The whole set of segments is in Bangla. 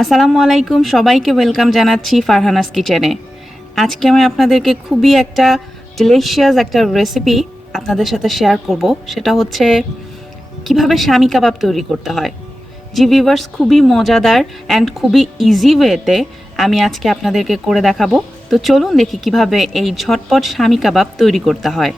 আসসালামু আলাইকুম, সবাইকে ওয়েলকাম জানাচ্ছি ফারহানাস কিচেনে। আজকে আমি আপনাদেরকে খুবই একটা ডিলিশিয়াস একটা রেসিপি আপনাদের সাথে শেয়ার করব। সেটা হচ্ছে কীভাবে স্বামী কাবাব তৈরি করতে হয়। জি ভিভার্স খুবই মজাদার অ্যান্ড খুবই ইজি ওয়েতে আমি আজকে আপনাদেরকে করে দেখাবো। তো চলুন দেখি কীভাবে এই ঝটপট স্বামী কাবাব তৈরি করতে হয়।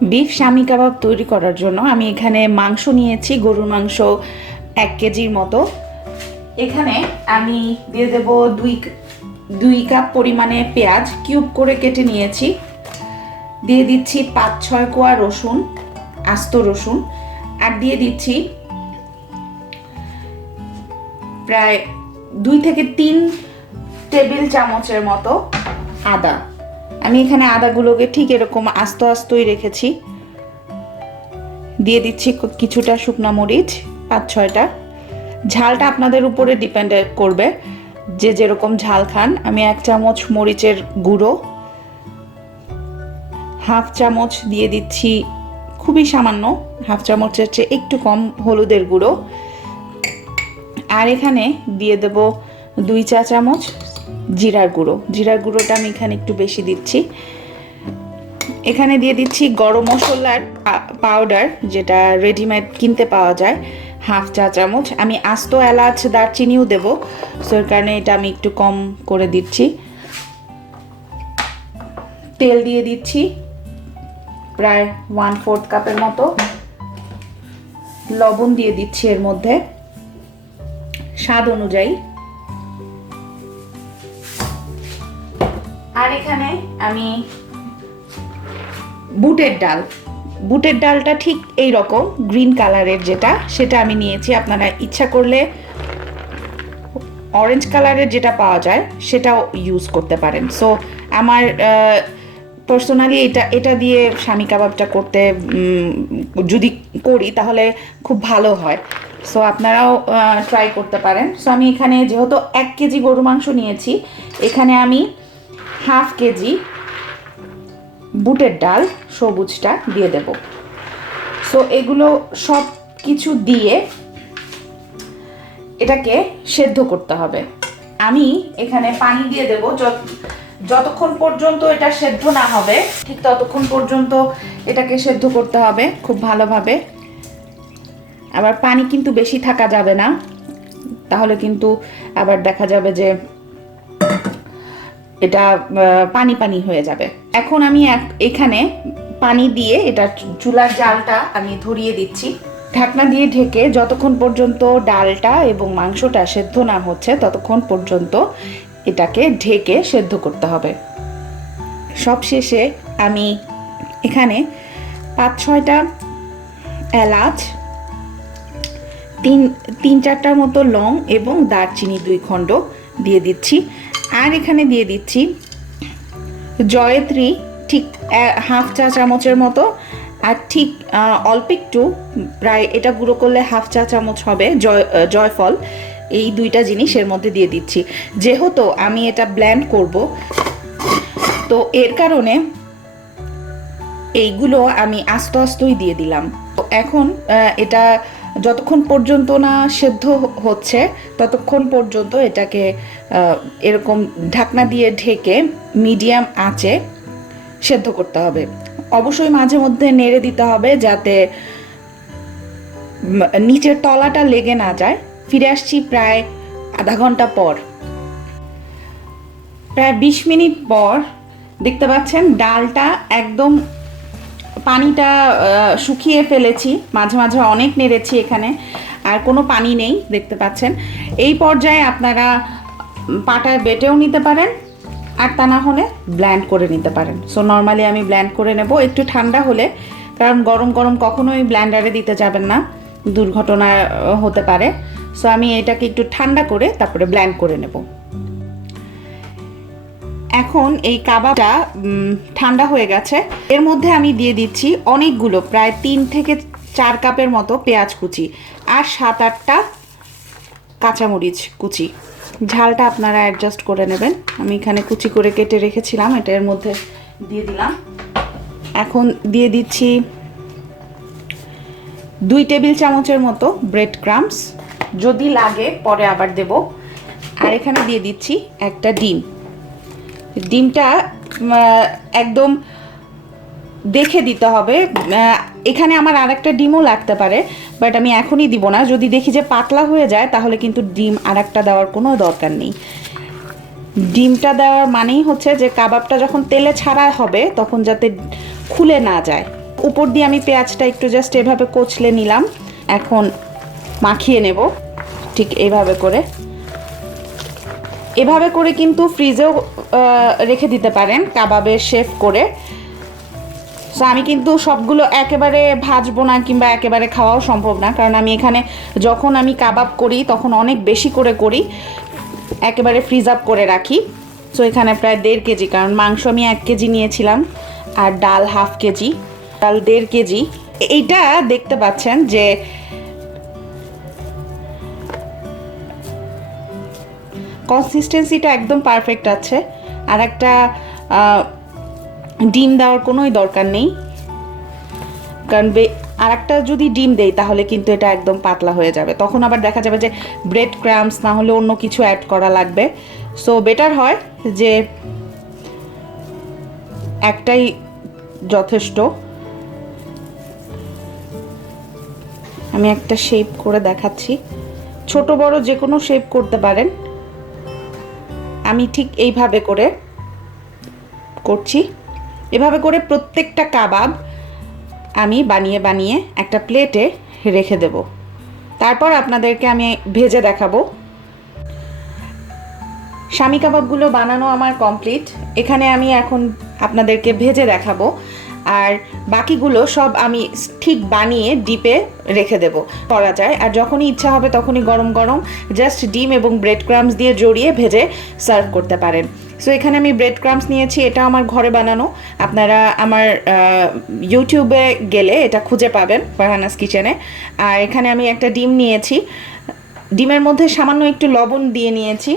বিফ স্বামী কাবাব তৈরি করার জন্য আমি এখানে মাংস নিয়েছি, গরুর মাংস এক কেজির মতো। এখানে আমি দিয়ে দেব দুই দুই কাপ পরিমাণে পেঁয়াজ কিউব করে কেটে নিয়েছি। দিয়ে দিচ্ছি পাঁচ, ছয় কোয়া রসুন, আস্ত রসুন, আর দিয়ে দিচ্ছি প্রায় দুই থেকে তিন টেবিল চামচের মতো আদা। আমি এখানে আদাগুলোকে ঠিক এরকম আস্ত আস্তই রেখেছি। দিয়ে দিচ্ছি কিছুটা শুকনা মরিচ, পাঁচ ছয়টা। ঝালটা আপনাদের উপরে ডিপেন্ড করবে যে যেরকম ঝাল খান। আমি এক চামচ মরিচের গুঁড়ো, হাফ চামচ দিয়ে দিচ্ছি খুবই সামান্য, হাফ চামচের চেয়ে একটু কম হলুদের গুঁড়ো। আর এখানে দিয়ে দেব দুই চা চামচ জিরার গুঁড়ো। জিরার গুঁড়োটা আমি এখানে একটু বেশি দিচ্ছি। এখানে দিয়ে দিচ্ছি গরম মশলার পাউডার যেটা রেডিমেড কিনতে পাওয়া যায়, হাফ চা চামচ। আমি আস্ত এলাচ, দারচিনিও দেব সো এর কারণে এটা আমি একটু কম করে দিচ্ছি। তেল দিয়ে দিচ্ছি প্রায় ওয়ান ফোর্থ কাপের মতো। লবণ দিয়ে দিচ্ছি এর মধ্যে। স্বাদ অনুযায়ী। আর এখানে আমি বুটের ডাল। বুটের ডালটা ঠিক এই রকম, গ্রিন কালারের যেটা, সেটা আমি নিয়েছি। আপনারা ইচ্ছা করলে অরেঞ্জ কালারের যেটা পাওয়া যায়, সেটাও ইউজ করতে পারেন। সো আমার পার্সোনালি এটা এটা দিয়ে স্বামী কাবাবটা করতে যদি করি, তাহলে খুব ভালো হয়। সো আপনারাও ট্রাই করতে পারেন। সো আমি এখানে যেহেতু এক কেজি গরু মাংস নিয়েছি, এখানে আমি হাফ কেজি বুটের ডাল, সবুজটা দিয়ে দেব। সো এগুলো সব কিছু দিয়ে এটাকে সেদ্ধ করতে হবে। আমি এখানে পানি দিয়ে দেব। যতক্ষণ পর্যন্ত এটা সেদ্ধ না হবে, ঠিক ততক্ষণ পর্যন্ত এটাকে সেদ্ধ করতে হবে খুব ভালোভাবে। আবার পানি কিন্তু বেশি থাকা যাবে না। তাহলে কিন্তু আবার দেখা যাবে যে এটা পানি পানি হয়ে যাবে। এখন আমি এখানে পানি দিয়ে এটা চুলার জালটা আমি ধরিয়ে দিচ্ছি। ঢাকনা দিয়ে ঢেকে যতক্ষণ পর্যন্ত ডালটা এবং মাংসটা সেদ্ধ না হচ্ছে, ততক্ষণ পর্যন্ত এটাকে ঢেকে সেদ্ধ করতে হবে। সব শেষে আমি এখানে পাঁচ, ছয়টা এলাচ, তিন তিন, চারটার মতো লং এবং দারচিনি দুই খণ্ড দিয়ে দিচ্ছি। আর এখানে দিয়ে দিচ্ছি জয়ত্রী, ঠিক হাফ চা চামচের মতো। আর ঠিক অল্প একটু, প্রায় এটা গুঁড়ো করলে হাফ চা চামচ হবে, জয় জয়ফল। এই দুইটা জিনিস এর মধ্যে দিয়ে দিচ্ছি। যেহেতু আমি এটা ব্ল্যান্ড করব, তো এর কারণে এইগুলো আমি আস্তে আস্তই দিয়ে দিলাম। তো এখন এটা যতক্ষণ পর্যন্ত না সেদ্ধ হচ্ছে, ততক্ষণ পর্যন্ত এটাকে এরকম ঢাকনা দিয়ে ঢেকে মিডিয়াম আঁচে সেদ্ধ করতে হবে। অবশ্যই মাঝে মধ্যে নেড়ে দিতে হবে যাতে নিচের তলাটা লেগে না যায়। ফিরে আসছি প্রায় আধা ঘণ্টা পর। প্রায় বিশ মিনিট পর দেখতে পাচ্ছেন ডালটা একদম পানিটা শুকিয়ে ফেলেছি, মাঝে মাঝে অনেক নেড়েছি এখানে, আর কোনো পানি নেই, দেখতে পাচ্ছেন। এই পর্যায়ে আপনারা পাটায় বেটেও নিতে পারেন, আর তা না হলে ব্ল্যান্ড করে নিতে পারেন। সো নর্মালি আমি ব্ল্যান্ড করে নেব, একটু ঠান্ডা হলে, কারণ গরম গরম কখনোই ব্ল্যান্ডারে দিতে যাবেন না, দুর্ঘটনা হতে পারে। সো আমি এটাকে একটু ঠান্ডা করে তারপরে ব্ল্যান্ড করে নেব। এখন এই কাবাবটা ঠান্ডা হয়ে গেছে। এর মধ্যে আমি দিয়ে দিচ্ছি অনেকগুলো, প্রায় তিন থেকে চার কাপের মতো পেঁয়াজ কুচি আর সাত আটটা কাঁচামরিচ কুচি। ঝালটা আপনারা অ্যাডজাস্ট করে নেবেন। আমি এখানে কুচি করে কেটে রেখেছিলাম, এটা এর মধ্যে দিয়ে দিলাম। এখন দিয়ে দিচ্ছি দুই টেবিল চামচের মতো ব্রেড ক্রামস যদি লাগে, পরে আবার দেব। আর এখানে দিয়ে দিচ্ছি একটা ডিম। ডিমটা একদম দেখে দিতে হবে। এখানে আমার আর একটা ডিমও লাগতে পারে, বাট আমি এখনই দিব না। যদি দেখি যে পাতলা হয়ে যায়, তাহলে কিন্তু ডিম আর একটা দেওয়ার কোনো দরকার নেই। ডিমটা দেওয়ার মানেই হচ্ছে যে কাবাবটা যখন তেলে ছাড়া হবে, তখন যাতে খুলে না যায়। উপর দিয়ে আমি পেঁয়াজটা একটু জাস্ট এভাবে কচলে নিলাম। এখন মাখিয়ে নেব, ঠিক এইভাবে করে। এভাবে করে কিন্তু ফ্রিজেও রেখে দিতে পারেন কাবাবের শেফ করে। সো আমি কিন্তু সবগুলো একেবারে ভাজবো না কিংবা একেবারে খাওয়াও সম্ভব না, কারণ আমি এখানে যখন আমি কাবাব করি, তখন অনেক বেশি করে করি, একেবারে ফ্রিজ আপ করে রাখি। সো এখানে প্রায় দেড় কেজি, কারণ মাংস আমি এক কেজি নিয়েছিলাম আর ডাল হাফ কেজি, ডাল দেড় কেজি। এইটা দেখতে পাচ্ছেন যে কনসিস্টেন্সিটা একদম পারফেক্ট আছে। আর একটা ডিম দেওয়ার কোনোই দরকার নেই। কারণ আর একটা যদি ডিম দেই, তাহলে কিন্তু এটা একদম পাতলা হয়ে যাবে। তখন আবার দেখা যাবে যে ব্রেড ক্রামস না হলে অন্য কিছু অ্যাড করা লাগবে। সো বেটার হয় যে একটাই যথেষ্ট। আমি একটা শেপ করে দেখাচ্ছি। ছোট বড় যে কোনো শেপ করতে পারেন। আমি ঠিক এইভাবে করে করছি। এভাবে করে প্রত্যেকটা কাবাব আমি বানিয়ে বানিয়ে একটা প্লেটে রেখে দেব। তারপর আপনাদেরকে আমি ভেজে দেখাবো। স্বামী কাবাবগুলো বানানো আমার কমপ্লিট। এখানে আমি এখন আপনাদেরকে ভেজে দেখাবো। আর বাকিগুলো সব আমি ঠিক বানিয়ে ডিপে রেখে দেব, করা যায়। আর যখনই ইচ্ছা হবে তখনই গরম গরম জাস্ট ডিম এবং ব্রেড ক্রামস দিয়ে জড়িয়ে ভেজে সার্ভ করতে পারেন। সো এখানে আমি ব্রেড ক্রামস নিয়েছি, এটা আমার ঘরে বানানো। আপনারা আমার ইউটিউবে গেলে এটা খুঁজে পাবেন ফারহানাস কিচেনে আর এখানে আমি একটা ডিম নিয়েছি। ডিমের মধ্যে সামান্য একটু লবণ দিয়ে নিয়েছি।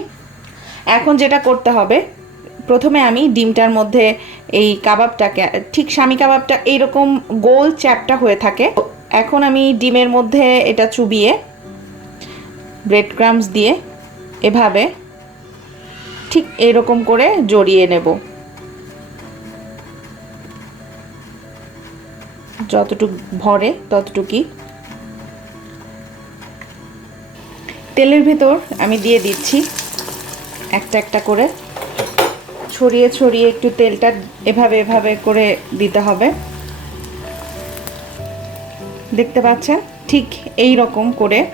এখন যেটা করতে হবে প্রথমে আমি ডিমটার মধ্যে এই কাবাবটাকে, ঠিক স্বামী কাবাবটা এইরকম গোল চ্যাপটা হয়ে থাকে। এখন আমি ডিমের মধ্যে এটা চুবিয়ে ব্রেড ক্রামস দিয়ে এভাবে ঠিক এরকম করে জড়িয়ে নেব। যতটুক ভরে ততটুকুই তেলের ভেতর আমি দিয়ে দিচ্ছি একটা একটা করে। ছড়িয়ে ছড়িয়ে একটু তেলটা এভাবে এভাবে করে দিতে হবে। দেখতে পাচ্ছেন? ঠিক এই রকম করে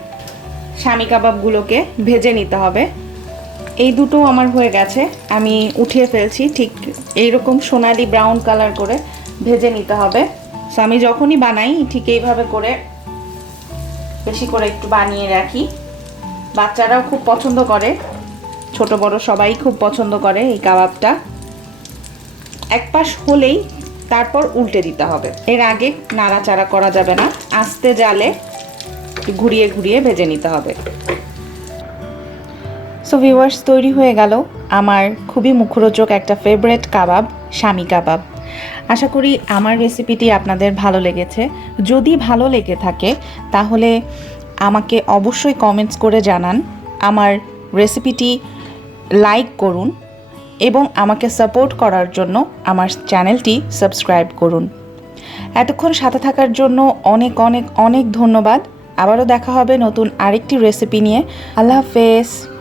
স্বামী কাবাবগুলোকে ভেজে নিতে হবে। এই দুটো আমার হয়ে গেছে, আমি উঠিয়ে ফেলছি। ঠিক এই রকম সোনালি ব্রাউন কালার করে ভেজে নিতে হবে। সো আমি যখনই বানাই, ঠিক এইভাবে করে বেশি করে একটু বানিয়ে রাখি। বাচ্চারাও খুব পছন্দ করে। ছোট বড় সবাই খুব পছন্দ করে এই কাবাবটা। এক পাশ হলেই তারপর উল্টে দিতে হবে। এর আগে নাড়াচাড়া করা যাবে না। আস্তে জালে ঘুরিয়ে ঘুরিয়ে ভেজে নিতে হবে। সো ভিউয়ার্স তৈরি হয়ে গেল আমার খুবই মুখরোচক একটা ফেভারেট কাবাব, স্বামী কাবাব। আশা করি আমার রেসিপিটি আপনাদের ভালো লেগেছে। যদি ভালো লেগে থাকে, তাহলে আমাকে অবশ্যই কমেন্টস করে জানান। আমার রেসিপিটি লাইক করুন এবং আমাকে সাপোর্ট করার জন্য আমার চ্যানেলটি সাবস্ক্রাইব করুন। এতক্ষণ সাথে থাকার জন্য অনেক অনেক অনেক ধন্যবাদ। আবারও দেখা হবে নতুন আরেকটি রেসিপি নিয়ে। আল্লাহ হাফেজ।